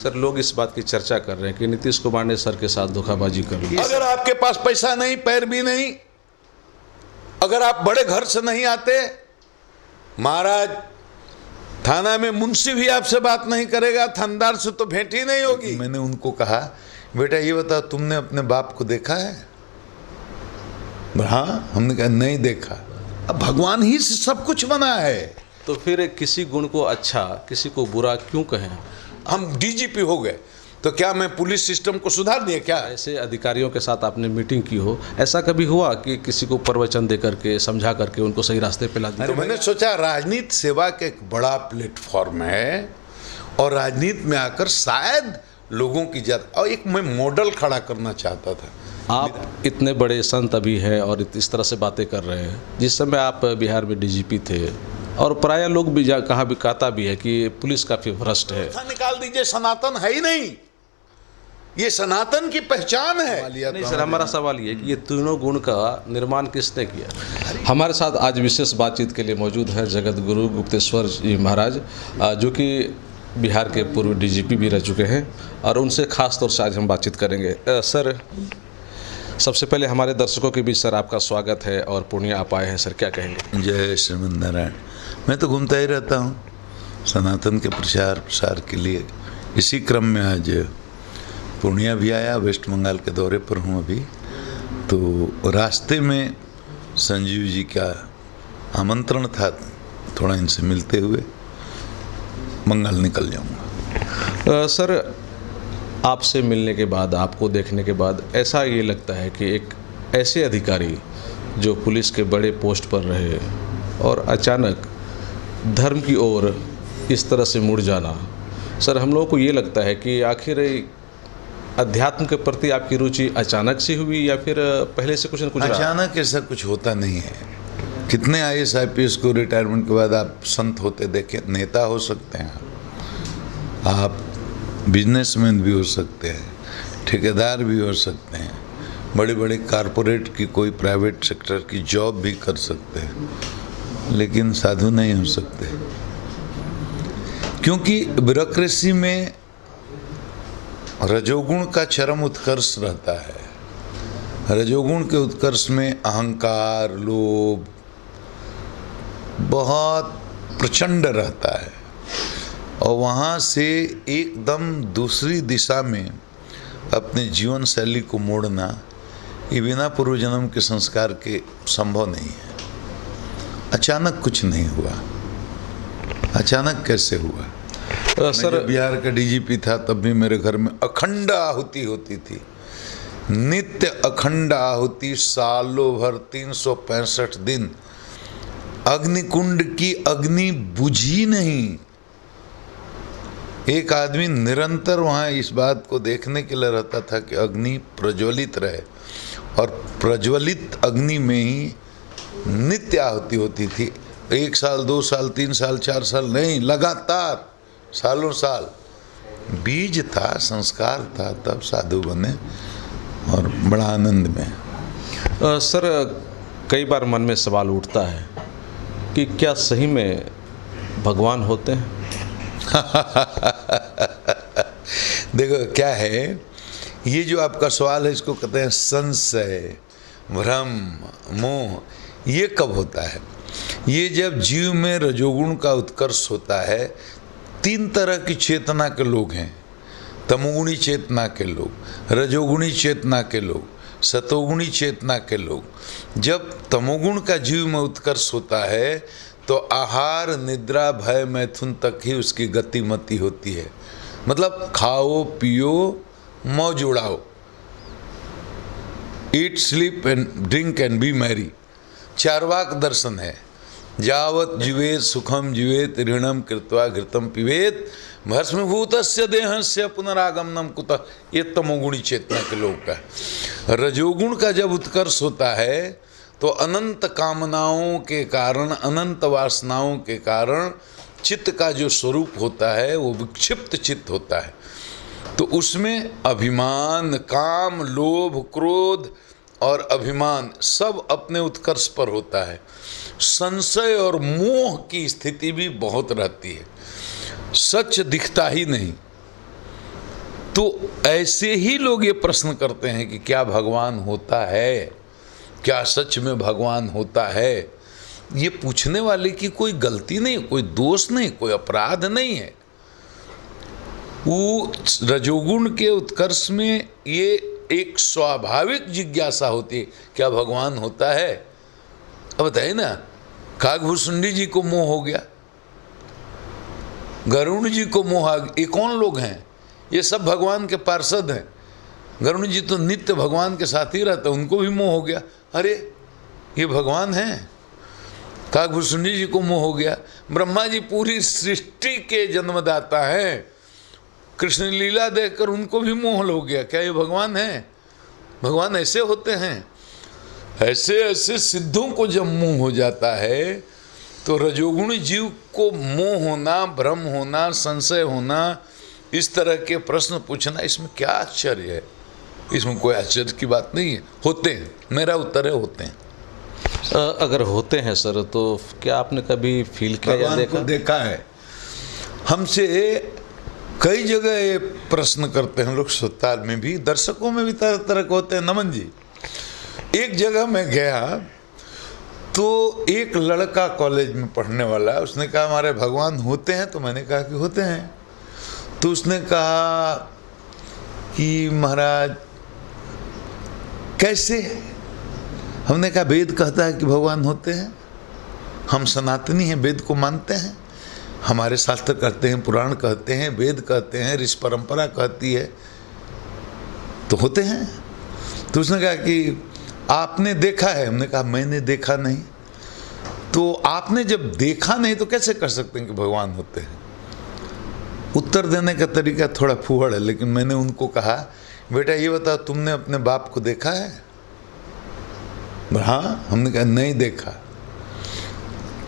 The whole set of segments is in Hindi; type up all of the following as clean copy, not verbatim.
सर, लोग इस बात की चर्चा कर रहे हैं कि नीतीश कुमार ने सर के साथ धोखाबाजी कर ली। अगर आपके पास पैसा नहीं, पैर भी नहीं, अगर आप बड़े घर से नहीं आते, महाराज थाना में मुंशी भी आपसे बात नहीं करेगा, थानेदार से तो भेंट ही नहीं होगी। मैंने उनको कहा, बेटा ये बताओ तुमने अपने बाप को देखा है? हाँ, हमने कहा नहीं देखा। अब भगवान ही से सब कुछ बना है, तो फिर किसी गुण को अच्छा किसी को बुरा क्यों कहें? हम डीजीपी हो गए तो क्या मैं पुलिस सिस्टम को सुधार दिया क्या? ऐसे अधिकारियों के साथ आपने मीटिंग की हो, ऐसा कभी हुआ कि किसी को प्रवचन दे करके समझा करके उनको सही रास्ते पे ला दिया? तो मैंने सोचा राजनीति सेवा का एक बड़ा प्लेटफॉर्म है और राजनीति में आकर शायद लोगों की और एक मैं मॉडल खड़ा करना चाहता था। आप इतने बड़े संत अभी हैं और इस तरह से बातें कर रहे हैं। जिस समय आप बिहार में डीजीपी थे और प्राय लोग भी कहा भी कहता भी है कि पुलिस काफी भ्रष्ट है। निकाल दीजिए, सनातन है ही नहीं, ये सनातन की पहचान है। नहीं सर, हमारा सवाल ये कि ये तीनों गुण का निर्माण किसने किया? हमारे साथ आज विशेष बातचीत के लिए मौजूद है जगत गुरु गुप्तेश्वर जी महाराज, जो कि बिहार के पूर्व डीजीपी भी रह चुके हैं और उनसे खास तौर से आज हम बातचीत करेंगे। सर, सबसे पहले हमारे दर्शकों के बीच सर आपका स्वागत है और पूर्णिया आप आए हैं, सर क्या कहेंगे? जय श्रीमन नारायण। मैं तो घूमता ही रहता हूँ सनातन के प्रचार प्रसार के लिए। इसी क्रम में आज पूर्णिया भी आया, वेस्ट बंगाल के दौरे पर हूँ अभी। तो रास्ते में संजीव जी का आमंत्रण था, थोड़ा इनसे मिलते हुए बंगाल निकल जाऊँगा। सर, आपसे मिलने के बाद, आपको देखने के बाद ऐसा ये लगता है कि एक ऐसे अधिकारी जो पुलिस के बड़े पोस्ट पर रहे और अचानक धर्म की ओर इस तरह से मुड़ जाना, सर हम लोगों को ये लगता है कि आखिर अध्यात्म के प्रति आपकी रुचि अचानक से हुई या फिर पहले से कुछ न कुछ? अचानक ऐसा कुछ होता नहीं है। कितने IAS IPS को रिटायरमेंट के बाद आप संत होते देखे? नेता हो सकते हैं, आप बिजनेसमैन भी हो सकते हैं, ठेकेदार भी हो सकते हैं, बड़े बड़े कारपोरेट की कोई प्राइवेट सेक्टर की जॉब भी कर सकते हैं, लेकिन साधु नहीं हो सकते, क्योंकि ब्यूरोक्रेसी में रजोगुण का चरम उत्कर्ष रहता है। रजोगुण के उत्कर्ष में अहंकार, लोभ बहुत प्रचंड रहता है और वहाँ से एकदम दूसरी दिशा में अपने जीवन शैली को मोड़ना ये बिना पूर्व जन्म के संस्कार के संभव नहीं है। अचानक कुछ नहीं हुआ। अचानक कैसे हुआ? सर, बिहार का डीजीपी था तब भी मेरे घर में अखंड आहुति होती थी, नित्य अखंड आहुति, सालों भर 365 दिन अग्निकुंड की अग्नि बुझी नहीं। एक आदमी निरंतर वहाँ इस बात को देखने के लिए रहता था कि अग्नि प्रज्वलित रहे और प्रज्वलित अग्नि में ही नित्य आहुति होती थी। 1 साल, 2 साल, 3 साल, 4 साल नहीं, लगातार सालों साल। बीज था, संस्कार था, तब साधु बने और बड़ा आनंद में। सर, कई बार मन में सवाल उठता है कि क्या सही में भगवान होते हैं? देखो क्या है, ये जो आपका सवाल है इसको कहते हैं संशय, भ्रम, मोह। ये कब होता है? ये जब जीव में रजोगुण का उत्कर्ष होता है। 3 तरह की चेतना के लोग हैं, तमोगुणी चेतना के लोग, रजोगुणी चेतना के लोग, सतोगुणी चेतना के लोग। जब तमोगुण का जीव में उत्कर्ष होता है तो आहार, निद्रा, भय, मैथुन तक ही उसकी गतिमति होती है। मतलब खाओ, पियो, मौज उड़ाओ, eat, sleep and drink and be merry. चार्वाक दर्शन है, यावत जीवेत सुखम जीवेत ऋणम कृत्वा घृतम पिबेत भस्मीभूतस्य देहस्य पुनरागमनम कुतः। ये तमोगुणी चेतना के लोग का। रजोगुण का जब उत्कर्ष होता है तो अनंत कामनाओं के कारण, अनंत वासनाओं के कारण चित्त का जो स्वरूप होता है वो विक्षिप्त चित्त होता है। तो उसमें अभिमान, काम, लोभ, क्रोध और अभिमान सब अपने उत्कर्ष पर होता है। संशय और मोह की स्थिति भी बहुत रहती है। सच दिखता ही नहीं, तो ऐसे ही लोग ये प्रश्न करते हैं कि क्या भगवान होता है, क्या सच में भगवान होता है। ये पूछने वाले की कोई गलती नहीं, कोई दोष नहीं, कोई अपराध नहीं है। वो रजोगुण के उत्कर्ष में ये एक स्वाभाविक जिज्ञासा होती है, क्या भगवान होता है। अब बताइए ना, काकभूषुंडी जी को मोह हो गया, गरुण जी को मोह आ गया, ये कौन लोग हैं? ये सब भगवान के पार्षद हैं। गरुण जी तो नित्य भगवान के साथ ही रहते, उनको भी मोह हो गया, अरे ये भगवान हैं। काकभूषुंडी जी को मोह हो गया। ब्रह्मा जी पूरी सृष्टि के जन्मदाता हैं, कृष्ण लीला देखकर उनको भी मोह हो गया, क्या ये भगवान है? भगवान ऐसे होते हैं। ऐसे ऐसे सिद्धों को जब मोह हो जाता है तो रजोगुण जीव को मोह होना, भ्रम होना, संशय होना, इस तरह के प्रश्न पूछना, इसमें क्या आश्चर्य है? इसमें कोई आश्चर्य की बात नहीं है। होते हैं, मेरा उत्तर है होते हैं। अगर होते हैं सर, तो क्या आपने कभी फील किया या देखा है? हमसे कई जगह ये प्रश्न करते हैं लोग, अस्पताल में भी, दर्शकों में भी तरह तरह के होते हैं। नमन जी, एक जगह मैं गया तो एक लड़का कॉलेज में पढ़ने वाला, उसने कहा हमारे भगवान होते हैं। तो मैंने कहा कि होते हैं। तो उसने कहा कि महाराज कैसे? हमने कहा वेद कहता है कि भगवान होते हैं, हम सनातनी हैं, वेद को मानते हैं, हमारे शास्त्र कहते हैं, पुराण कहते हैं, वेद कहते हैं, ऋषि परंपरा कहती है, तो होते हैं। तो उसने कहा कि आपने देखा है? हमने कहा मैंने देखा नहीं। तो आपने जब देखा नहीं तो कैसे कर सकते हैं कि भगवान होते हैं? उत्तर देने का तरीका थोड़ा फूहड़ है, लेकिन मैंने उनको कहा बेटा ये बताओ तुमने अपने बाप को देखा है? हाँ। हमने कहा नहीं देखा।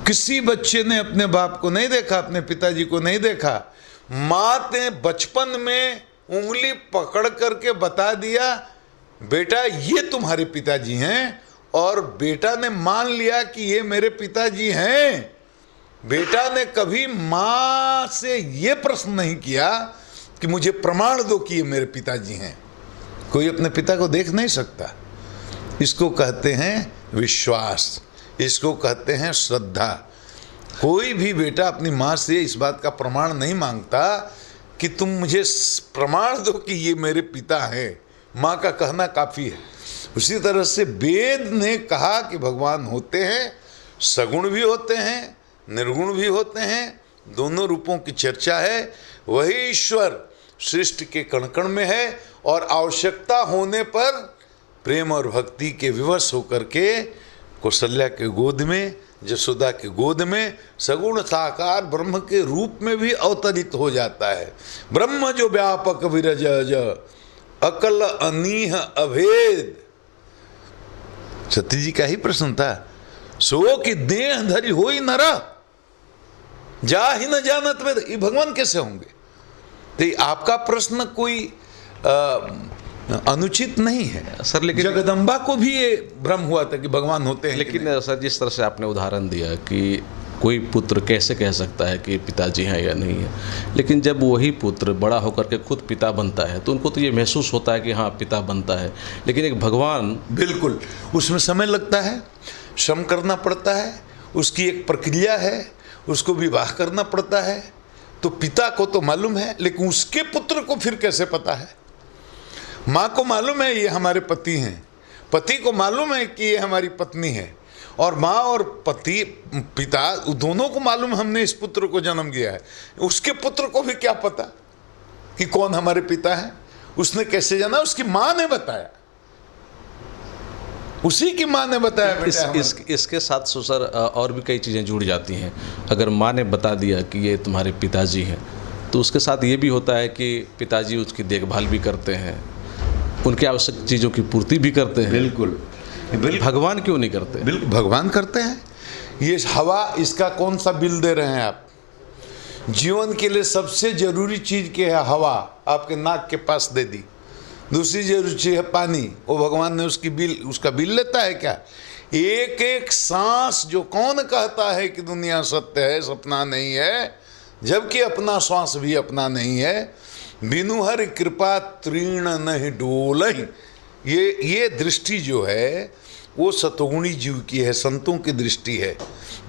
किसी बच्चे ने अपने बाप को नहीं देखा, अपने पिताजी को नहीं देखा। माँ ने बचपन में उंगली पकड़ करके बता दिया बेटा ये तुम्हारे पिताजी हैं, और बेटा ने मान लिया कि ये मेरे पिताजी हैं। बेटा ने कभी माँ से ये प्रश्न नहीं किया कि मुझे प्रमाण दो कि ये मेरे पिताजी हैं। कोई अपने पिता को देख नहीं सकता। इसको कहते हैं विश्वास, इसको कहते हैं श्रद्धा। कोई भी बेटा अपनी माँ से इस बात का प्रमाण नहीं मांगता कि तुम मुझे प्रमाण दो कि ये मेरे पिता हैं। माँ का कहना काफ़ी है। उसी तरह से वेद ने कहा कि भगवान होते हैं, सगुण भी होते हैं, निर्गुण भी होते हैं, दोनों रूपों की चर्चा है। वही ईश्वर सृष्टि के कण कण में है, और आवश्यकता होने पर प्रेम और भक्ति के विवश होकर के कौशल्या के गोद में, यशोदा के गोद में सगुण साकार ब्रह्म के रूप में भी अवतरित हो जाता है। ब्रह्म जो व्यापक विरज अकल अनीह अभेद। सती जी का ही प्रश्न था, सो कि देह धरी हो ही नरा जा ही न जानत वेद। ये भगवान कैसे होंगे? तो आपका प्रश्न कोई अनुचित नहीं है सर, लेकिन जगदम्बा को भी ये भ्रम हुआ था कि भगवान होते हैं। लेकिन सर जिस तरह से आपने उदाहरण दिया कि कोई पुत्र कैसे कह सकता है कि पिताजी हैं या नहीं है, लेकिन जब वही पुत्र बड़ा होकर के खुद पिता बनता है तो उनको तो ये महसूस होता है कि हाँ पिता बनता है। लेकिन एक भगवान, बिल्कुल उसमें समय लगता है, श्रम करना पड़ता है, उसकी एक प्रक्रिया है, उसको विवाह करना पड़ता है। तो पिता को तो मालूम है, लेकिन उसके पुत्र को फिर कैसे पता है? माँ को मालूम है ये हमारे पति हैं, पति को मालूम है कि ये हमारी पत्नी है, और माँ और पति पिता दोनों को मालूम हमने इस पुत्र को जन्म दिया है। उसके पुत्र को भी क्या पता कि कौन हमारे पिता है? उसने कैसे जाना? उसकी माँ ने बताया, उसी की माँ ने बताया। इसके साथ सर और भी कई चीज़ें जुड़ जाती हैं। अगर माँ ने बता दिया कि ये तुम्हारे पिताजी हैं, तो उसके साथ ये भी होता है कि पिताजी उसकी देखभाल भी करते हैं, उनके आवश्यक चीज़ों की पूर्ति भी करते हैं। बिल्कुल। भगवान क्यों नहीं करते? बिल्कुल भगवान करते हैं। ये हवा, इसका कौन सा बिल दे रहे हैं आप? जीवन के लिए सबसे जरूरी चीज़ क्या है? हवा आपके नाक के पास दे दी। दूसरी जरूरी चीज़ है पानी, वो भगवान ने उसका बिल लेता है क्या? एक एक सांस जो कौन कहता है कि दुनिया सत्य है, सपना नहीं है, जबकि अपना श्वास भी अपना नहीं है। बिनु हर कृपा तृण नहीं डोलहि। ये दृष्टि जो है वो सतोगुणी जीव की है, संतों की दृष्टि है।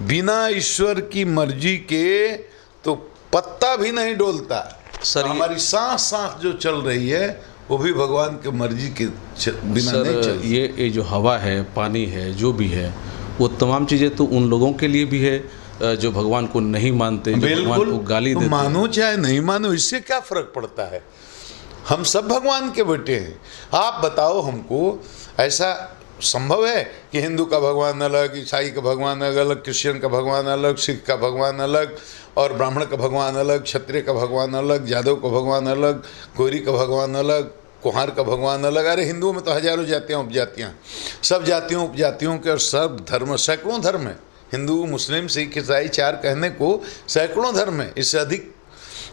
बिना ईश्वर की मर्जी के तो पत्ता भी नहीं डोलता। सर, हमारी सांस सांस जो चल रही है वो भी भगवान की मर्जी के बिना नहीं सर चलती। ये जो हवा है, पानी है, जो भी है, वो तमाम चीज़ें तो उन लोगों के लिए भी है जो भगवान को नहीं मानते, जो भगवान को गाली देते। मानो चाहे नहीं मानो, इससे क्या फर्क पड़ता है? हम सब भगवान के बेटे हैं। आप बताओ हमको, ऐसा संभव है कि हिंदू का भगवान अलग, ईसाई का भगवान अलग, क्रिश्चियन का भगवान अलग, सिख का भगवान अलग, और ब्राह्मण का भगवान अलग, क्षत्रिय का भगवान अलग, यादव का भगवान अलग, कोरी का भगवान अलग, कुम्हार का भगवान अलग? अरे हिंदुओं में तो हजारों जातियाँ उपजातियाँ, सब जातियों उपजातियों के और सब धर्म, सैकड़ों धर्म है। हिंदू, मुस्लिम, सिख, ईसाई, चार कहने को सैकड़ों धर्म है, इससे अधिक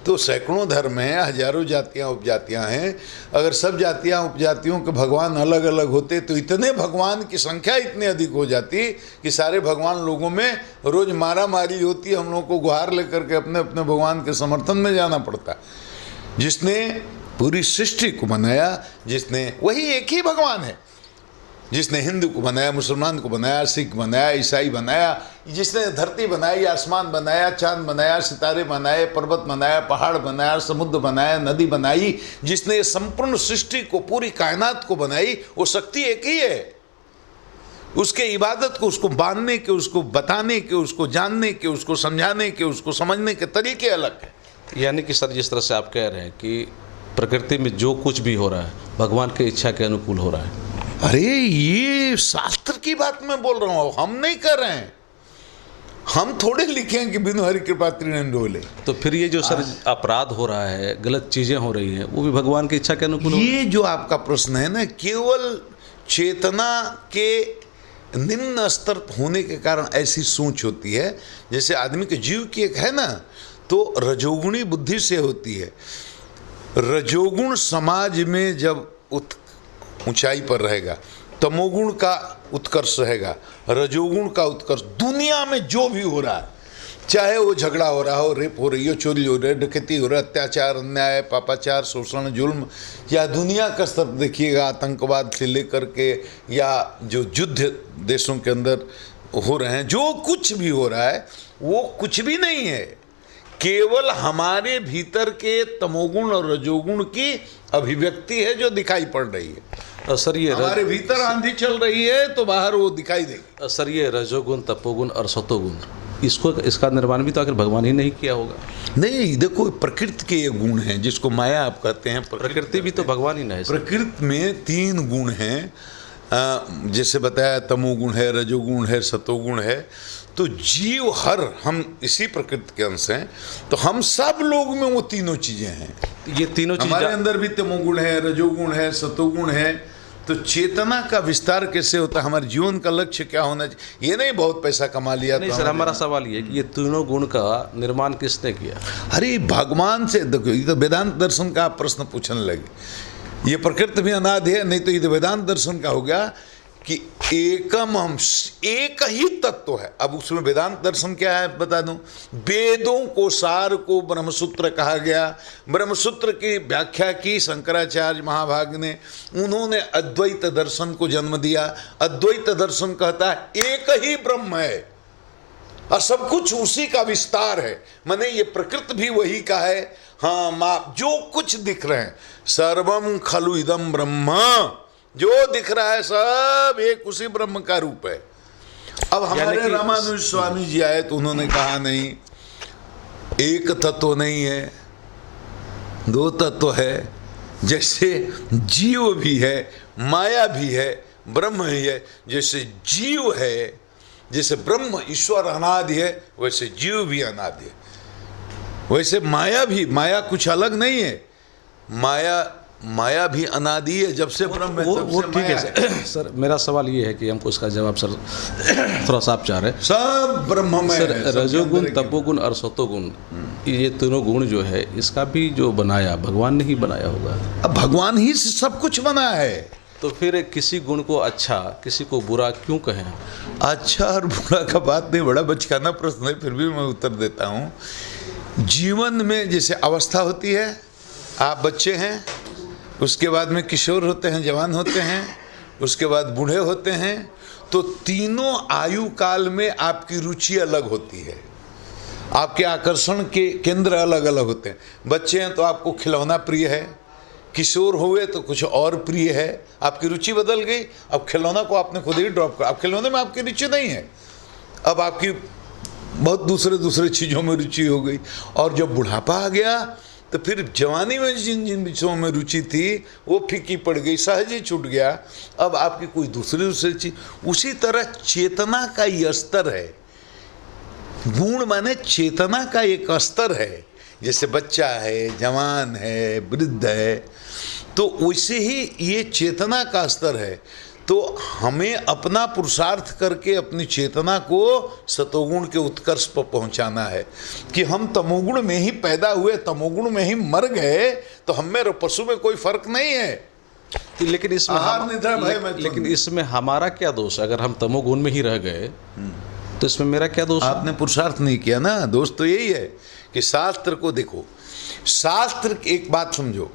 तो सैकड़ों धर्म हैं, हजारों जातियाँ उपजातियाँ हैं। अगर सब जातियाँ उपजातियों के भगवान अलग अलग होते तो इतने भगवान की संख्या इतनी अधिक हो जाती कि सारे भगवान लोगों में रोज मारा मारी होती, हम लोगों को गुहार लेकर के अपने अपने भगवान के समर्थन में जाना पड़ता। जिसने पूरी सृष्टि को बनाया, जिसने, वही एक ही भगवान है, जिसने हिंदू को बनाया, मुसलमान को बनाया, सिख बनाया, ईसाई बनाया, जिसने धरती बनाई, आसमान बनाया, चांद बनाया, सितारे बनाए, पर्वत बनाया, पहाड़ बनाया, समुद्र बनाया, नदी बनाई, जिसने संपूर्ण सृष्टि को, पूरी कायनात को बनाई, वो शक्ति एक ही है। उसके इबादत को, उसको बांधने के, उसको बताने के, उसको जानने के, उसको समझाने के, उसको समझने के तरीके अलग है। यानी कि सर, जिस तरह से आप कह रहे हैं कि प्रकृति में जो कुछ भी हो रहा है भगवान की इच्छा के अनुकूल हो रहा है। अरे ये शास्त्र की बात मैं बोल रहा हूँ, हम नहीं कर रहे हैं। हम थोड़े लिखे हैं कि बिनु हरि कृपा तृण डोले। तो फिर ये जो सर अपराध हो रहा है, गलत चीजें हो रही हैं, वो भी भगवान की इच्छा के अनुकूल? ये जो आपका प्रश्न है ना, केवल चेतना के निम्न स्तर होने के कारण ऐसी सोच होती है। जैसे आदमी के जीव की एक है ना, तो रजोगुणी बुद्धि से होती है। रजोगुण समाज में जब ऊंचाई पर रहेगा, तमोगुण का उत्कर्ष रहेगा, रजोगुण का उत्कर्ष। दुनिया में जो भी हो रहा है, चाहे वो झगड़ा हो रहा हो, रेप हो रही हो, चोरी हो रही है, डकैती हो रहा है, अत्याचार, अन्याय, पापाचार, शोषण, जुल्म, या दुनिया का स्तर देखिएगा, आतंकवाद से लेकर के, या जो युद्ध देशों के अंदर हो रहे हैं, जो कुछ भी हो रहा है वो कुछ भी नहीं है, केवल हमारे भीतर के तमोगुण और रजोगुण की अभिव्यक्ति है जो दिखाई पड़ रही है। सर ये हमारे भीतर आंधी चल रही है तो बाहर वो दिखाई देगी। सर ये रजोगुण, तपोगुण और सतोगुण, इसका निर्माण भी तो आखिर भगवान ही नहीं किया होगा? नहीं, देखो प्रकृति के ये गुण हैं जिसको माया आप कहते हैं। प्रकृति भी तो भगवान ही नहीं है। प्रकृति में 3 गुण हैं, जैसे बताया, तमोगुण है, रजोगुण है, सतोगुण है। तो जीव हर, हम इसी प्रकृति के अंश हैं, तो हम सब लोग में वो तीनों चीजें हैं। ये तीनों चीजें हमारे अंदर भी तमोगुण है, रजोगुण है, सतोगुण है। तो चेतना का विस्तार कैसे होता है, हमारे जीवन का लक्ष्य क्या होना चाहिए? ये नहीं बहुत पैसा कमा लिया। नहीं सर, हमारा सवाल ये है कि ये तीनों गुण का निर्माण किसने किया? अरे भगवान से। देखो, ये तो वेदांत दर्शन का आप प्रश्न पूछने लगे। ये प्रकृति भी अनादि है, नहीं तो ये तो वेदांत दर्शन का हो गया कि एकम हम, एक ही तत्व है। अब उसमें वेदांत दर्शन क्या है बता दूं। वेदों को सार को ब्रह्मसूत्र कहा गया। ब्रह्मसूत्र की व्याख्या की शंकराचार्य महाभाग ने, उन्होंने अद्वैत दर्शन को जन्म दिया। अद्वैत दर्शन कहता है एक ही ब्रह्म है और सब कुछ उसी का विस्तार है। माने ये प्रकृति भी वही का है। हाँ, माँ जो कुछ दिख रहे हैं, सर्वम खलु इदम ब्रह्म, जो दिख रहा है सब एक उसी ब्रह्म का रूप है। अब हमारे रामानुज स्वामी जी आए तो उन्होंने कहा नहीं, एक तत्व नहीं है, 2 तत्व है। जैसे जीव भी है, माया भी है, ब्रह्म ही है। जैसे जीव है, जैसे ब्रह्म ईश्वर अनादि है, वैसे जीव भी अनादि है। वैसे माया भी, माया कुछ अलग नहीं है। माया भी अनादि है, जब से ब्रह्म है तब वो से ठीक माया है। सर मेरा सवाल ये है कि हमको इसका जवाब सर थोड़ा सा आप चाह रहे हैं। सब ब्रह्म में सर है। रजोगुण, तपोगुण और सतोगुण, ये तीनों गुण जो है, इसका भी जो बनाया भगवान ने ही बनाया होगा। अब भगवान ही से सब कुछ बना है। तो फिर किसी गुण को अच्छा, किसी को बुरा क्यों कहें? अच्छा और बुरा का बात नहीं, बड़ा बचकाना प्रश्न है, फिर भी मैं उत्तर देता हूँ। जीवन में जैसे अवस्था होती है, आप बच्चे हैं, उसके बाद में किशोर होते हैं, जवान होते हैं, उसके बाद बूढ़े होते हैं। तो तीनों आयु काल में आपकी रुचि अलग होती है, आपके आकर्षण के केंद्र अलग अलग होते हैं। बच्चे हैं तो आपको खिलौना प्रिय है, किशोर हुए तो कुछ और प्रिय है, आपकी रुचि बदल गई। अब खिलौना को आपने खुद ही ड्रॉप कर, अब खिलौने में आपकी रुचि नहीं है, अब आपकी बहुत दूसरे चीज़ों में रुचि हो गई। और जब बुढ़ापा आ गया तो फिर जवानी में जिन जिन विषयों में रुचि थी वो फीकी पड़ गई, सहज ही छूट गया। अब आपकी कोई दूसरी चीज। उसी तरह चेतना का ये स्तर है, गुण माने चेतना का एक स्तर है। जैसे बच्चा है, जवान है, वृद्ध है, तो वैसे ही ये चेतना का स्तर है। तो हमें अपना पुरुषार्थ करके अपनी चेतना को सतोगुण के उत्कर्ष पर पहुंचाना है कि हम तमोगुण में ही पैदा हुए, तमोगुण में ही मर गए, तो हम में और पशु में कोई फर्क नहीं है। लेकिन इसमें हमारा क्या दोष? अगर हम तमोगुण में ही रह गए तो इसमें मेरा क्या दोष? आपने पुरुषार्थ नहीं किया ना। दोष तो यही है कि शास्त्र को देखो। शास्त्र, एक बात समझो,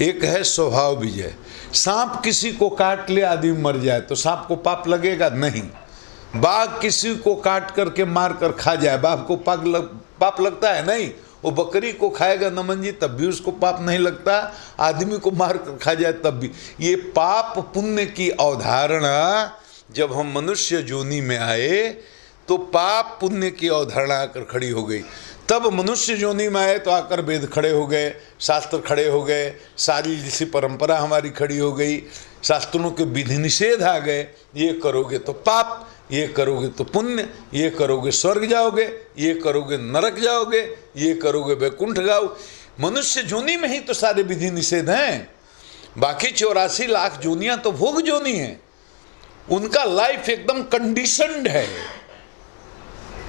एक है स्वभाव विजय। सांप किसी को काट ले, आदमी मर जाए तो सांप को पाप लगेगा? नहीं। बाघ किसी को काट करके मार कर खा जाए, बाघ को पाप लगता है? नहीं। वो बकरी को खाएगा नमन जी तब भी उसको पाप नहीं लगता, आदमी को मार कर खा जाए तब भी। ये पाप पुण्य की अवधारणा जब हम मनुष्य योनि में आए तो पाप पुण्य की अवधारणा आकर खड़ी हो गई। तब मनुष्य योनि में आए तो आकर वेद खड़े हो गए, शास्त्र खड़े हो गए, सारी जैसी परंपरा हमारी खड़ी हो गई, शास्त्रों के विधि निषेध आ गए। ये करोगे तो पाप, ये करोगे तो पुण्य, ये करोगे स्वर्ग जाओगे, ये करोगे नरक जाओगे, ये करोगे वैकुंठ जाओ। मनुष्य योनि में ही तो सारे विधि निषेध हैं। बाकी 84 लाख योनियां तो भोग योनि हैं, उनका लाइफ एकदम कंडीशनड है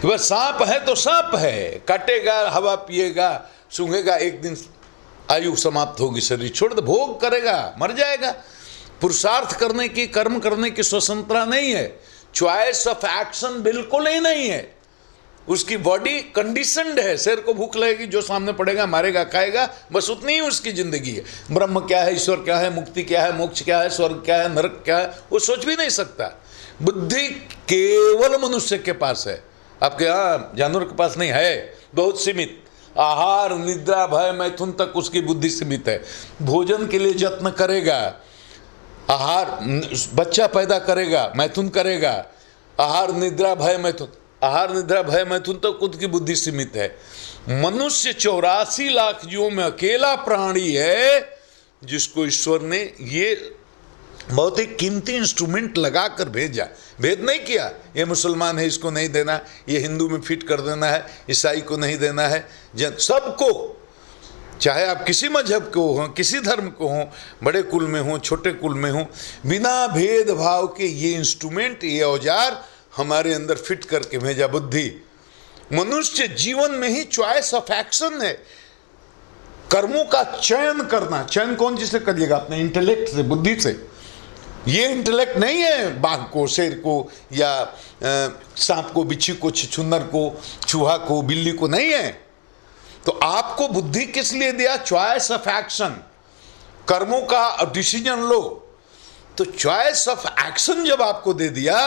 कि बस सांप है तो सांप है, काटेगा, हवा पिएगा, सूंघेगा, एक दिन आयु समाप्त होगी, शरीर छोड़ दे, भोग करेगा, मर जाएगा। पुरुषार्थ करने की, कर्म करने की स्वतंत्रता नहीं है, चॉइस ऑफ एक्शन बिल्कुल ही नहीं है। उसकी बॉडी कंडीशनड है, शेर को भूख लगेगी, जो सामने पड़ेगा मारेगा, खाएगा, बस उतनी ही उसकी जिंदगी है। ब्रह्म क्या है, ईश्वर क्या है, मुक्ति क्या है, मोक्ष क्या है, स्वर्ग क्या है, नरक क्या है, वो सोच भी नहीं सकता। बुद्धि केवल मनुष्य के पास है, आपके यहाँ जानवर के पास नहीं है, बहुत सीमित। आहार, निद्रा, भय, मैथुन तक उसकी बुद्धि सीमित है। भोजन के लिए यत्न करेगा, आहार, बच्चा पैदा करेगा, मैथुन करेगा, आहार, निद्रा, भय, मैथुन, आहार, निद्रा, भय, मैथुन तक उसकी बुद्धि सीमित है। मनुष्य 84 लाख जीवों में अकेला प्राणी है जिसको ईश्वर ने ये बहुत ही कीमती इंस्ट्रूमेंट लगा कर भेजा। भेद नहीं किया, ये मुसलमान है इसको नहीं देना, ये हिंदू में फिट कर देना है, ईसाई को नहीं देना है, सबको, चाहे आप किसी मजहब को हो, किसी धर्म को हो, बड़े कुल में हो, छोटे कुल में हो, बिना भेदभाव के ये इंस्ट्रूमेंट, ये औजार हमारे अंदर फिट करके भेजा बुद्धि। मनुष्य जीवन में ही चॉइस ऑफ एक्शन है, कर्मों का चयन करना। चयन कौन जिसे करिएगा? अपने इंटेलेक्ट से, बुद्धि से। ये इंटेलेक्ट नहीं है बाघ को, शेर को, या सांप को, बिच्छू को, छुछुंदर को, चूहा को, बिल्ली को नहीं है। तो आपको बुद्धि किस लिए दिया? चॉइस ऑफ एक्शन, कर्मों का डिसीजन लो। तो चॉइस ऑफ एक्शन जब आपको दे दिया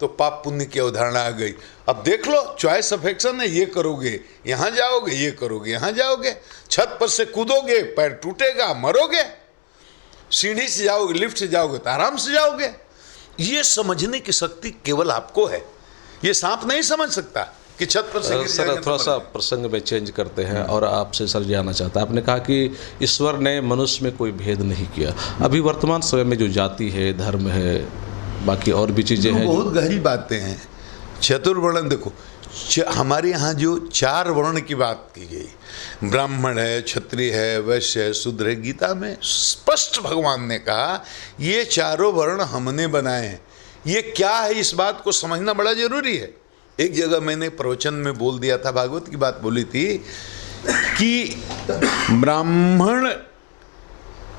तो पाप पुण्य की अवधारणा आ गई। अब देख लो, चॉइस ऑफ एक्शन है, ये करोगे यहां जाओगे, ये करोगे यहां जाओगे, छत पर से कूदोगे पैर टूटेगा, मरोगे, सीढ़ी से जाओगे, लिफ्ट से जाओगे तो आराम से जाओगे। ये समझने की शक्ति केवल आपको है, ये सांप नहीं समझ सकता कि छत पर से। सर थोड़ा सा प्रसंग में चेंज करते हैं और आपसे सर जानना चाहता है, आपने कहा कि ईश्वर ने मनुष्य में कोई भेद नहीं किया। अभी वर्तमान समय में जो जाति है, धर्म है, बाकी और भी चीज़ें हैं, बहुत गहरी बातें हैं। चतुर्वर्ण देखो, हमारे यहाँ जो 4 वर्ण की बात की गई, ब्राह्मण है, क्षत्रिय है, वैश्य है, शूद्र है, गीता में स्पष्ट भगवान ने कहा ये चारों वर्ण हमने बनाए हैं। ये क्या है, इस बात को समझना बड़ा जरूरी है। एक जगह मैंने प्रवचन में बोल दिया था, भागवत की बात बोली थी कि ब्राह्मण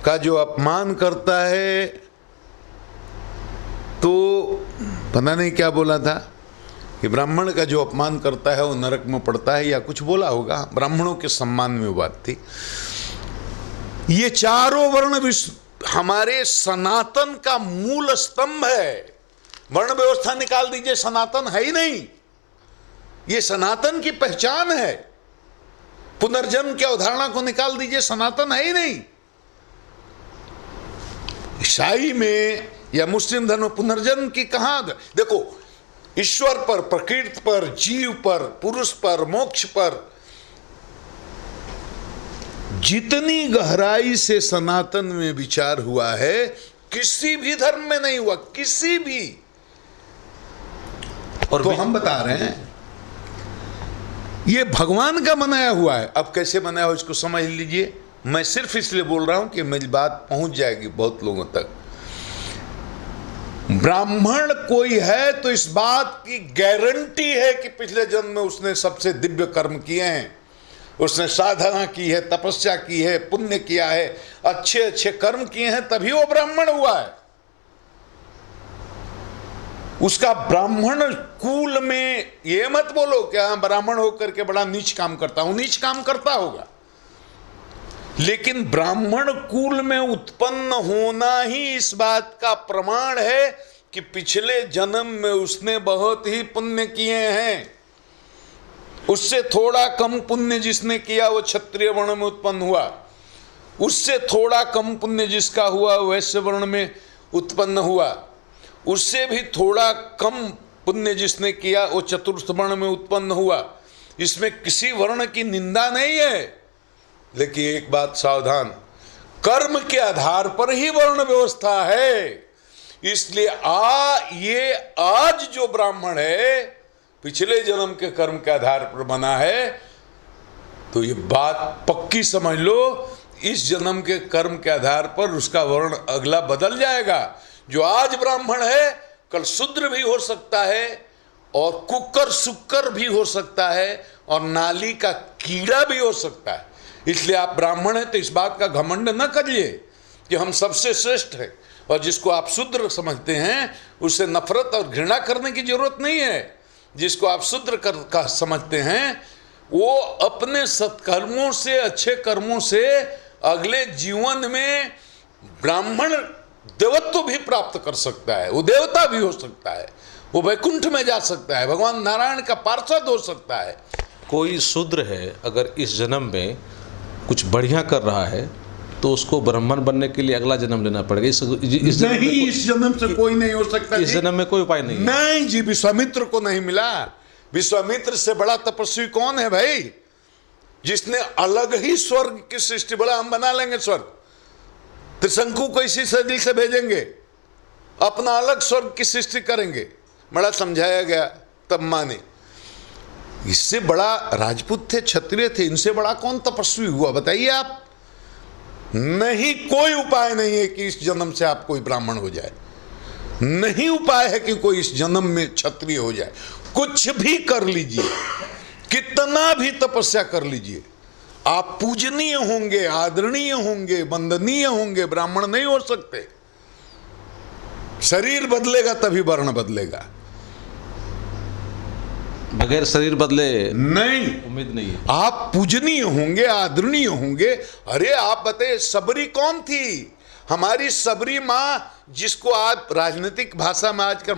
का जो अपमान करता है तो पता नहीं क्या बोला था, कि ब्राह्मण का जो अपमान करता है वो नरक में पड़ता है, या कुछ बोला होगा। ब्राह्मणों के सम्मान में वो बात थी। ये चारों वर्ण हमारे सनातन का मूल स्तंभ है। वर्ण व्यवस्था निकाल दीजिए, सनातन है ही नहीं। ये सनातन की पहचान है। पुनर्जन्म की अवधारणा को निकाल दीजिए, सनातन है ही नहीं। ईसाई में या मुस्लिम धर्म में पुनर्जन्म की कहां? देखो, ईश्वर पर, प्रकृति पर, जीव पर, पुरुष पर, मोक्ष पर जितनी गहराई से सनातन में विचार हुआ है, किसी भी धर्म में नहीं हुआ, किसी भी। और तो हम बता रहे हैं ये भगवान का बनाया हुआ है। अब कैसे बनाया हो इसको समझ लीजिए। मैं सिर्फ इसलिए बोल रहा हूं कि मेरी बात पहुंच जाएगी बहुत लोगों तक। ब्राह्मण कोई है तो इस बात की गारंटी है कि पिछले जन्म में उसने सबसे दिव्य कर्म किए हैं, उसने साधना की है, तपस्या की है, पुण्य किया है, अच्छे अच्छे कर्म किए हैं, तभी वो ब्राह्मण हुआ है। उसका ब्राह्मण कुल में ये मत बोलो क्या ब्राह्मण होकर के बड़ा नीच काम करता हूं। नीच काम करता होगा, लेकिन ब्राह्मण कुल में उत्पन्न होना ही इस बात का प्रमाण है कि पिछले जन्म में उसने बहुत ही पुण्य किए हैं। उससे थोड़ा कम पुण्य जिसने किया वो क्षत्रिय वर्ण में उत्पन्न हुआ, उससे थोड़ा कम पुण्य जिसका हुआ वैश्य वर्ण में उत्पन्न हुआ, उससे भी थोड़ा कम पुण्य जिसने किया वो चतुर्थ वर्ण में उत्पन्न हुआ। इसमें किसी वर्ण की निंदा नहीं है, लेकिन एक बात सावधान, कर्म के आधार पर ही वर्ण व्यवस्था है। इसलिए ये आज जो ब्राह्मण है पिछले जन्म के कर्म के आधार पर बना है। तो ये बात पक्की समझ लो, इस जन्म के कर्म के आधार पर उसका वर्ण अगला बदल जाएगा। जो आज ब्राह्मण है कल शूद्र भी हो सकता है, और कुकर सुक्कर भी हो सकता है, और नाली का कीड़ा भी हो सकता है। इसलिए आप ब्राह्मण हैं तो इस बात का घमंड न करिए कि हम सबसे श्रेष्ठ हैं, और जिसको आप शूद्र समझते हैं उससे नफरत और घृणा करने की जरूरत नहीं है। जिसको आप शूद्र का समझते हैं वो अपने सत्कर्मों से, अच्छे कर्मों से अगले जीवन में ब्राह्मण देवत्व भी प्राप्त कर सकता है, वो देवता भी हो सकता है, वो वैकुंठ में जा सकता है, भगवान नारायण का पार्षद हो सकता है। कोई शूद्र है अगर इस जन्म में कुछ बढ़िया कर रहा है तो उसको ब्राह्मण बनने के लिए अगला जन्म लेना पड़ेगा। इस जन्म से कोई नहीं हो सकता। इस जन्म में कोई उपाय नहीं। नहीं जी, विश्वामित्र को नहीं मिला। विश्वामित्र से बड़ा तपस्वी कौन है भाई? जिसने अलग ही स्वर्ग की सृष्टि, बड़ा हम बना लेंगे स्वर्ग, त्रिशंकु को इसी शरीर से भेजेंगे, अपना अलग स्वर्ग की सृष्टि करेंगे। बड़ा समझाया गया तब माने। इससे बड़ा राजपूत थे, क्षत्रिय थे, इनसे बड़ा कौन तपस्वी हुआ बताइए आप? नहीं, कोई उपाय नहीं है कि इस जन्म से आप कोई ब्राह्मण हो जाए। नहीं उपाय है कि कोई इस जन्म में क्षत्रिय हो जाए। कुछ भी कर लीजिए, कितना भी तपस्या कर लीजिए, आप पूजनीय होंगे, आदरणीय होंगे, वंदनीय होंगे, ब्राह्मण नहीं हो सकते। शरीर बदलेगा तभी वर्ण बदलेगा, बगैर शरीर बदले नहीं, उम्मीद नहीं है। आप पूजनीय होंगे, आदरणीय होंगे। अरे आप बताइए, सबरी कौन थी? हमारी सबरी माँ, जिसको आप राजनीतिक भाषा में आजकल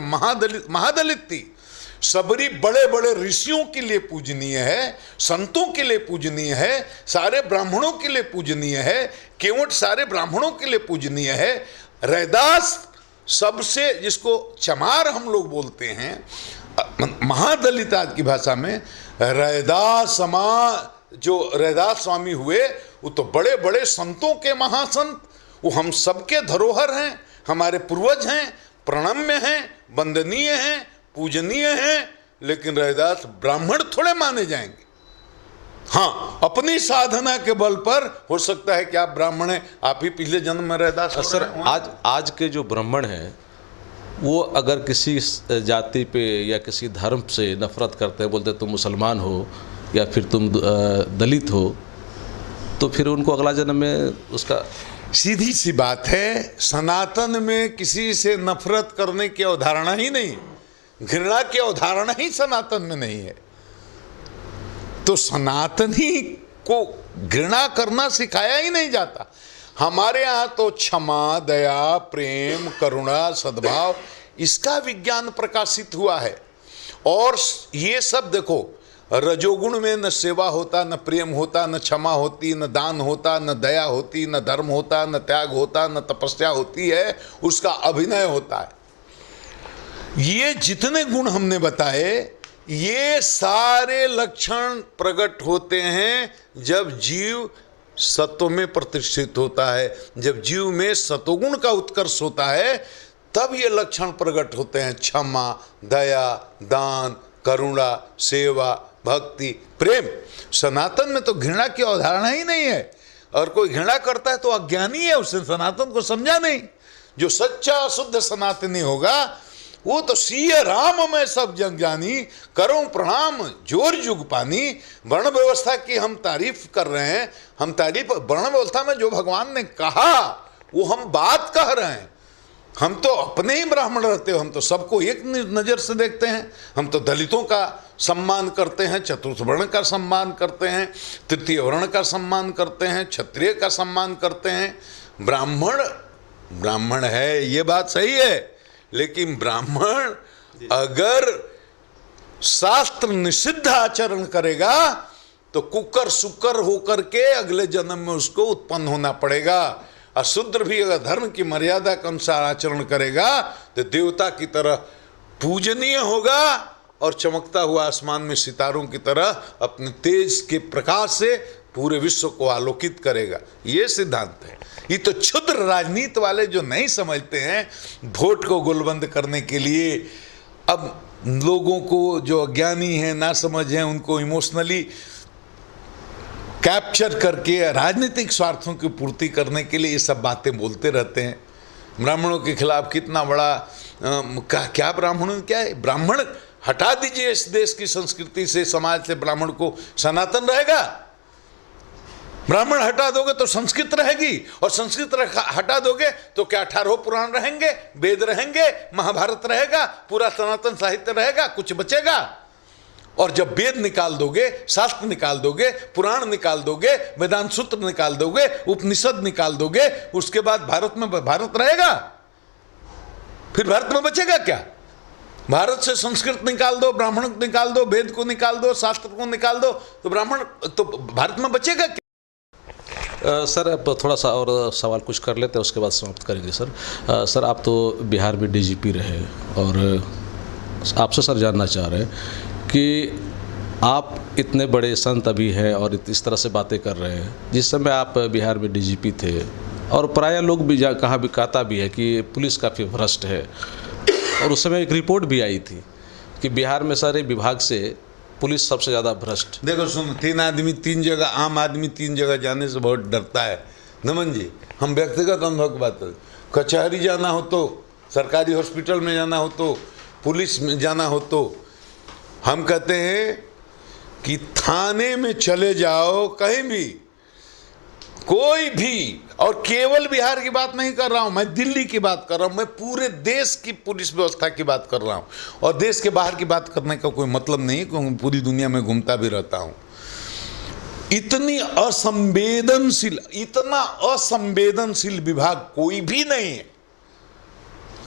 महादलित थी। सबरी बड़े बड़े ऋषियों के लिए पूजनीय है, संतों के लिए पूजनीय है, सारे ब्राह्मणों के लिए पूजनीय है, केवट सारे ब्राह्मणों के लिए पूजनीय है। रैदास सबसे, जिसको चमार हम लोग बोलते हैं महादलित आज की भाषा में, रैदास जो रैदास स्वामी हुए वो तो बड़े बड़े संतों के महासंत, वो हम सबके धरोहर हैं, हमारे पूर्वज हैं, प्रणम्य हैं, वंदनीय हैं, पूजनीय हैं। लेकिन रैदास ब्राह्मण थोड़े माने जाएंगे। हाँ, अपनी साधना के बल पर हो सकता है कि आप ब्राह्मण हैं, आप ही पिछले जन्म में रैदास। सर, आज के जो ब्राह्मण हैं वो अगर किसी जाति पे या किसी धर्म से नफरत करते हैं, बोलते तुम मुसलमान हो या फिर तुम दलित हो, तो फिर उनको अगला जन्म में उसका, सीधी सी बात है, सनातन में किसी से नफरत करने की अवधारणा ही नहीं, घृणा की अवधारणा ही सनातन में नहीं है। तो सनातनी को घृणा करना सिखाया ही नहीं जाता। हमारे यहाँ तो क्षमा, दया, प्रेम, करुणा, सद्भाव, इसका विज्ञान प्रकाशित हुआ है। और ये सब देखो, रजोगुण में न सेवा होता, न प्रेम होता, न क्षमा होती, न दान होता, न दया होती, न धर्म होता, न त्याग होता, न तपस्या होती है, उसका अभिनय होता है। ये जितने गुण हमने बताए, ये सारे लक्षण प्रकट होते हैं जब जीव सत्व में प्रतिष्ठित होता है। जब जीव में सतोगुण का उत्कर्ष होता है, तब ये लक्षण प्रकट होते हैं। क्षमा, दया, दान, करुणा, सेवा, भक्ति, प्रेम। सनातन में तो घृणा की अवधारणा ही नहीं है, और कोई घृणा करता है तो अज्ञानी है, उसने सनातन को समझा नहीं। जो सच्चा शुद्ध सनातनी होगा वो तो सीय राम में सब जग जानी, करो प्रणाम जोर जुग पानी। वर्ण व्यवस्था की हम तारीफ कर रहे हैं, हम तारीफ वर्ण व्यवस्था में जो भगवान ने कहा वो हम बात कह रहे हैं। हम तो अपने ही ब्राह्मण रहते हो, हम तो सबको एक नज़र से देखते हैं। हम तो दलितों का सम्मान करते हैं, चतुर्थ वर्ण का सम्मान करते हैं, तृतीय वर्ण का सम्मान करते हैं, क्षत्रिय का सम्मान करते हैं। ब्राह्मण है, ये बात सही है, लेकिन ब्राह्मण अगर शास्त्र निषिद्ध आचरण करेगा तो कुकर सुकर होकर के अगले जन्म में उसको उत्पन्न होना पड़ेगा। और शूद्र भी अगर धर्म की मर्यादा के अनुसार आचरण करेगा तो देवता की तरह पूजनीय होगा और चमकता हुआ आसमान में सितारों की तरह अपने तेज के प्रकाश से पूरे विश्व को आलोकित करेगा। ये सिद्धांत है। ये तो क्षुद्र राजनीति वाले जो नहीं समझते हैं, वोट को गोलबंद करने के लिए अब लोगों को, जो अज्ञानी हैं, ना समझ हैं, उनको इमोशनली कैप्चर करके राजनीतिक स्वार्थों की पूर्ति करने के लिए ये सब बातें बोलते रहते हैं। ब्राह्मणों के खिलाफ कितना बड़ा क्या ब्राह्मणों क्या है? ब्राह्मण हटा दीजिए इस देश की संस्कृति से, समाज से, ब्राह्मण को सनातन रहेगा। ब्राह्मण हटा दोगे तो संस्कृत रहेगी, और संस्कृत हटा दोगे तो क्या 18 पुराण रहेंगे, वेद रहेंगे, महाभारत रहेगा, पूरा सनातन साहित्य रहेगा, कुछ बचेगा? और जब वेद निकाल दोगे, शास्त्र निकाल दोगे, पुराण निकाल दोगे, वेदांत सूत्र निकाल दोगे, उपनिषद निकाल दोगे, उसके बाद भारत में भारत रहेगा? फिर भारत में बचेगा क्या? भारत से संस्कृत निकाल दो, ब्राह्मण को निकाल दो, वेद को निकाल दो, शास्त्र को निकाल दो, तो ब्राह्मण तो भारत में बचेगा क्या? सर अब थोड़ा सा और सवाल कुछ कर लेते हैं, उसके बाद समाप्त करेंगे। सर आप तो बिहार में डीजीपी रहे, और आपसे सर जानना चाह रहे हैं कि आप इतने बड़े संत अभी हैं और इस तरह से बातें कर रहे हैं, जिस समय आप बिहार में डीजीपी थे, और प्रायः लोग भी कहता भी है कि पुलिस काफ़ी भ्रष्ट है, और उस समय एक रिपोर्ट भी आई थी कि बिहार में सारे विभाग से पुलिस सबसे ज़्यादा भ्रष्ट। देखो सुन, 3 आदमी 3 जगह, आम आदमी 3 जगह जाने से बहुत डरता है। नमन जी, हम व्यक्तिगत अनुभव की बात करें, कचहरी जाना हो तो, सरकारी हॉस्पिटल में जाना हो तो, पुलिस में जाना हो तो, हम कहते हैं कि थाने में चले जाओ, कहीं भी, कोई भी, और केवल बिहार की बात नहीं कर रहा हूं मैं, दिल्ली की बात कर रहा हूं मैं, पूरे देश की पुलिस व्यवस्था की बात कर रहा हूं। और देश के बाहर की बात करने का कोई मतलब नहीं, क्योंकि पूरी दुनिया में घूमता भी रहता हूं। इतनी असंवेदनशील, इतना असंवेदनशील विभाग कोई भी नहीं है।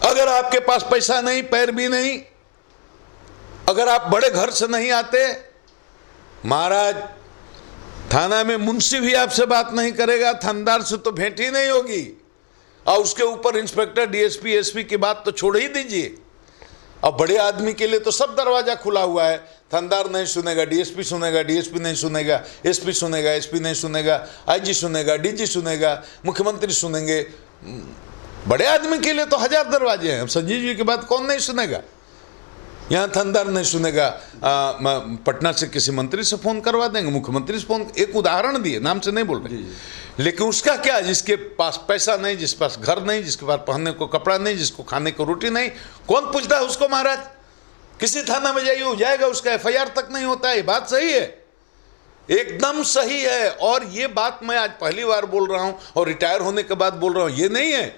अगर आपके पास पैसा नहीं, पैर भी नहीं, अगर आप बड़े घर से नहीं आते, महाराज थाना में मुंशी भी आपसे बात नहीं करेगा, थानेदार से तो भेंट ही नहीं होगी, और उसके ऊपर इंस्पेक्टर, डीएसपी, एसपी की बात तो छोड़ ही दीजिए। अब बड़े आदमी के लिए तो सब दरवाजा खुला हुआ है, थानेदार नहीं सुनेगा, डीएसपी सुनेगा, डीएसपी नहीं सुनेगा, एसपी सुनेगा, एसपी नहीं सुनेगा, आईजी सुनेगा, डीजी सुनेगा, मुख्यमंत्री सुनेंगे। बड़े आदमी के लिए तो 1000 दरवाजे हैं। संजीव जी की बात कौन नहीं सुनेगा? यहाँ थानेदार नहीं सुनेगा, पटना से किसी मंत्री से फोन करवा देंगे, मुख्यमंत्री से फोन, एक उदाहरण दिए, नाम से नहीं बोल रहे। लेकिन उसका क्या, जिसके पास पैसा नहीं, जिसके पास घर नहीं, जिसके पास पहनने को कपड़ा नहीं, जिसको खाने को रोटी नहीं, कौन पूछता है उसको? महाराज किसी थाना में जाइए, हो जाएगा, उसका एफआईआर तक नहीं होता है। ये बात सही है, एकदम सही है। और ये बात मैं आज पहली बार बोल रहा हूं, और रिटायर होने के बाद बोल रहा हूं, ये नहीं है।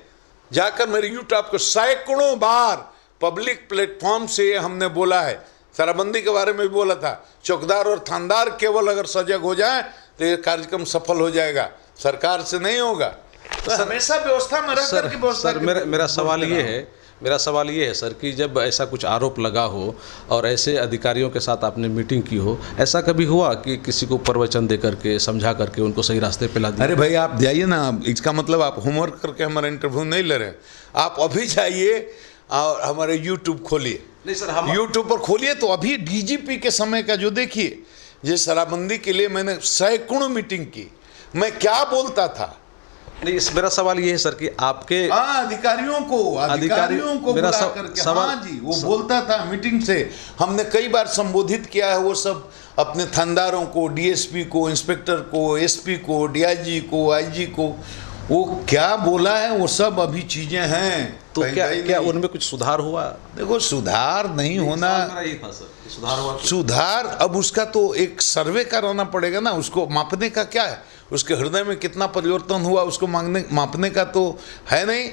जाकर मेरे यूट्यूब को सैकड़ों बार पब्लिक प्लेटफॉर्म से हमने बोला है, शराबबंदी के बारे में भी बोला था। चौकीदार और थानेदार केवल अगर सजग हो जाए तो ये कार्यक्रम सफल हो जाएगा, सरकार से नहीं होगा। तो हमेशा व्यवस्था में रह करके व्यवस्था सर मेरा सवाल ये है सर कि जब ऐसा कुछ आरोप लगा हो और ऐसे अधिकारियों के साथ आपने मीटिंग की हो, ऐसा कभी हुआ कि किसी को प्रवचन दे करके समझा करके उनको सही रास्ते पे ला दिया? अरे भाई आप जाइए ना, इसका मतलब आप होमवर्क करके हमारा इंटरव्यू नहीं ले रहे हैं। आप अभी जाइए और हमारे यूट्यूब खोलिए। नहीं सर, हम यूट्यूब पर खोलिए तो अभी डीजीपी के समय का जो देखिए, ये शराबबंदी के लिए मैंने सैकड़ों मीटिंग की, मैं क्या बोलता था। नहीं, मेरा सवाल ये है सर कि आपके अधिकारियों को मेरा बुला करके, हाँ जी, वो बोलता था मीटिंग से। हमने कई बार संबोधित किया है वो सब अपने थानेदारों को, डीएसपी को, इंस्पेक्टर को, एसपी को, डीआईजी को, आईजी को। वो क्या बोला है वो सब अभी चीजें हैं। तो क्या उनमें कुछ सुधार हुआ? देखो, सुधार नहीं होना, सुधार हुआ सुधार अब उसका तो एक सर्वे कराना पड़ेगा ना, उसको मापने का क्या है, उसके हृदय में कितना परिवर्तन हुआ उसको मापने का तो है नहीं।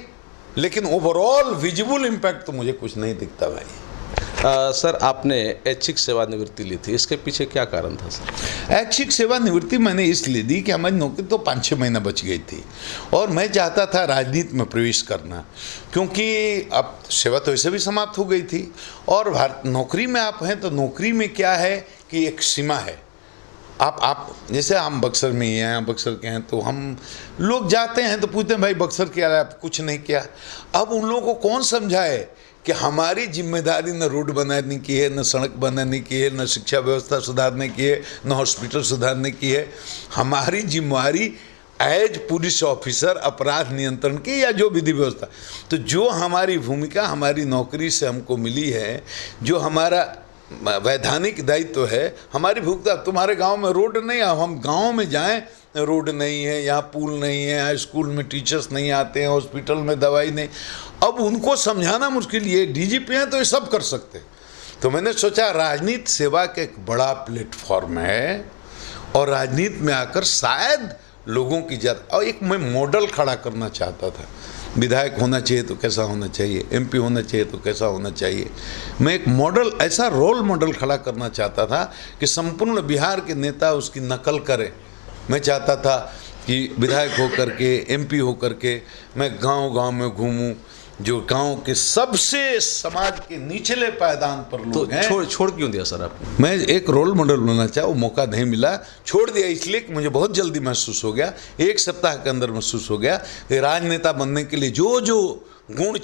लेकिन ओवरऑल विजिबल इम्पैक्ट तो मुझे कुछ नहीं दिखता भाई। सर, आपने ऐच्छिक सेवानिवृत्ति ली थी, इसके पीछे क्या कारण था सर? ऐच्छिक सेवानिवृत्ति मैंने इसलिए दी कि हमारी नौकरी तो 5-6 महीना बच गई थी और मैं चाहता था राजनीति में प्रवेश करना, क्योंकि अब सेवा तो ऐसे भी समाप्त हो गई थी। और नौकरी में आप हैं तो नौकरी में क्या है कि एक सीमा है। आप जैसे हम बक्सर में ही हैं, बक्सर के हैं, तो हम लोग जाते हैं तो पूछते हैं भाई बक्सर क्या, आप कुछ नहीं किया। अब उन लोगों को कौन समझाए कि हमारी जिम्मेदारी न रोड बनाने की है, न सड़क बनाने की है, न शिक्षा व्यवस्था सुधारने की है, न हॉस्पिटल सुधारने की है। हमारी जिम्मेदारी एज पुलिस ऑफिसर अपराध नियंत्रण की या जो विधि व्यवस्था, तो जो हमारी भूमिका हमारी नौकरी से हमको मिली है, जो हमारा वैधानिक दायित्व है, हमारी भूमिका। तुम्हारे गांव में रोड नहीं है, हम गांव में जाएं, रोड नहीं है, यहाँ पुल नहीं है, यहाँ स्कूल में टीचर्स नहीं आते हैं, हॉस्पिटल में दवाई नहीं। अब उनको समझाना मुश्किल, ये डीजीपी हैं तो ये सब कर सकते हैं। तो मैंने सोचा राजनीति सेवा का एक बड़ा प्लेटफॉर्म है और राजनीति में आकर शायद लोगों की ज़्यादा, और एक मैं मॉडल खड़ा करना चाहता था। विधायक होना चाहिए तो कैसा होना चाहिए, एमपी होना चाहिए तो कैसा होना चाहिए। मैं एक मॉडल, ऐसा रोल मॉडल खड़ा करना चाहता था कि संपूर्ण बिहार के नेता उसकी नकल करें। मैं चाहता था कि विधायक होकर के, एमपी होकर के मैं गांव-गांव में घूमूं, जो गांव के सबसे समाज के निचले पायदान पर लोग हैं। तो छोड़ क्यों दिया सर आपने? मैं एक रोल मॉडल बनना चाहा, वो मौका नहीं मिला, छोड़ दिया। इसलिए कि मुझे बहुत जल्दी महसूस हो गया, 1 सप्ताह के अंदर महसूस हो गया कि राजनेता बनने के लिए जो जो गुण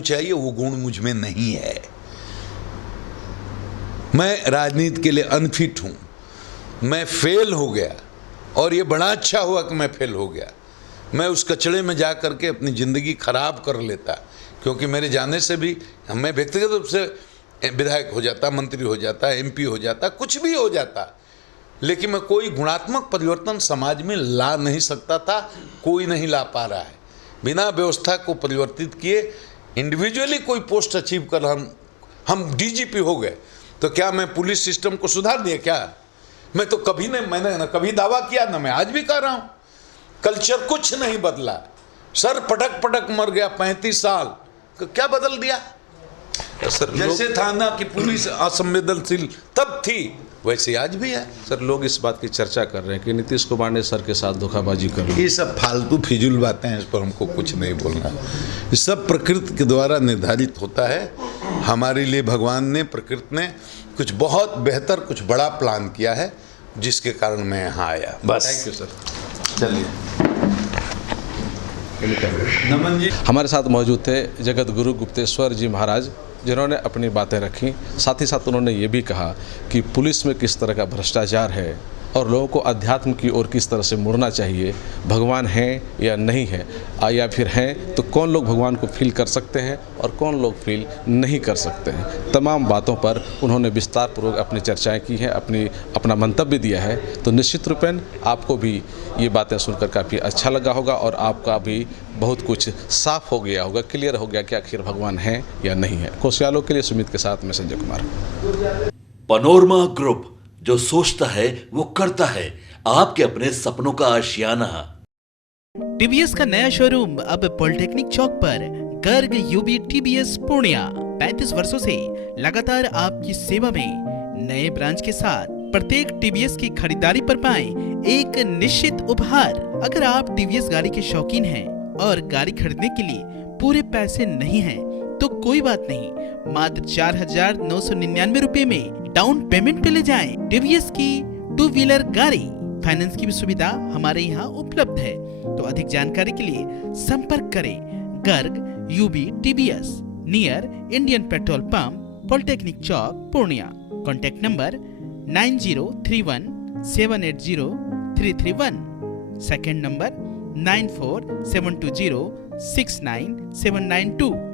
चाहिए, वो गुण मुझ में नहीं है। मैं राजनीति के लिए अनफिट हूँ, मैं फेल हो गया। और ये बड़ा अच्छा हुआ कि मैं फेल हो गया। मैं उस कचड़े में जा करके अपनी ज़िंदगी खराब कर लेता, क्योंकि मेरे जाने से भी मैं व्यक्तिगत रूप से विधायक हो जाता, मंत्री हो जाता, एमपी हो जाता, कुछ भी हो जाता, लेकिन मैं कोई गुणात्मक परिवर्तन समाज में ला नहीं सकता था। कोई नहीं ला पा रहा है। बिना व्यवस्था को परिवर्तित किए इंडिविजुअली कोई पोस्ट अचीव कर हम डीजीपी हो गए तो क्या मैं पुलिस सिस्टम को सुधार दिया? क्या मैं तो कभी नहीं, मैंने न कभी दावा किया, ना मैं आज भी कह रहा हूँ। कल्चर कुछ नहीं बदला। सर पटक पटक मर गया 35 साल, क्या बदल दिया? सर जैसे था ना कि पुलिस असंवेदनशील तब थी, वैसे आज भी है। सर, लोग इस बात की चर्चा कर रहे हैं कि नीतीश कुमार ने सर के साथ धोखाबाजी कर ली। ये सब फालतू फिजूल बातें हैं, इस पर हमको कुछ नहीं बोलना। ये सब प्रकृति के द्वारा निर्धारित होता है। हमारे लिए भगवान ने, प्रकृति ने कुछ बहुत बेहतर, कुछ बड़ा प्लान किया है, जिसके कारण मैं यहाँ आया। बस। Thank you sir. चलिए। नमन जी हमारे साथ मौजूद थे, जगत गुरु गुप्तेश्वर जी महाराज, जिन्होंने अपनी बातें रखी। साथ ही साथ उन्होंने ये भी कहा कि पुलिस में किस तरह का भ्रष्टाचार है और लोगों को अध्यात्म की ओर किस तरह से मुड़ना चाहिए। भगवान हैं या नहीं है, या फिर हैं तो कौन लोग भगवान को फील कर सकते हैं और कौन लोग फील नहीं कर सकते हैं। तमाम बातों पर उन्होंने विस्तार पूर्वक अपनी चर्चाएं की हैं, अपना मंतव्य दिया है। तो निश्चित रूपेण आपको भी ये बातें सुनकर काफ़ी अच्छा लगा होगा और आपका भी बहुत कुछ साफ हो गया होगा, क्लियर हो गया कि आखिर भगवान हैं या नहीं है। कोशियालों के लिए सुमित के साथ मैं संजय कुमार। पनोरमा ग्रुप, जो सोचता है वो करता है। आपके अपने सपनों का आशियाना। टीवीएस का नया शोरूम अब पॉलिटेक्निक चौक पर, गर्ग यूबी टीवीएस पूर्णिया। 35 वर्षों से लगातार आपकी सेवा में, नए ब्रांच के साथ प्रत्येक टीवीएस की खरीदारी पर पाएं एक निश्चित उपहार। अगर आप टीवीएस गाड़ी के शौकीन हैं और गाड़ी खरीदने के लिए पूरे पैसे नहीं हैं, तो कोई बात नहीं, मात्र 4,999 रुपए में डाउन पेमेंट पे ले जाएं टीवीएस की 2 व्हीलर गाड़ी। फाइनेंस की भी सुविधा हमारे यहाँ उपलब्ध है। तो अधिक जानकारी के लिए संपर्क करें Garg UB TVS near Indian petrol pump, polytechnic चौक, Purnia. Contact number 9031780331। Second number 9472069792।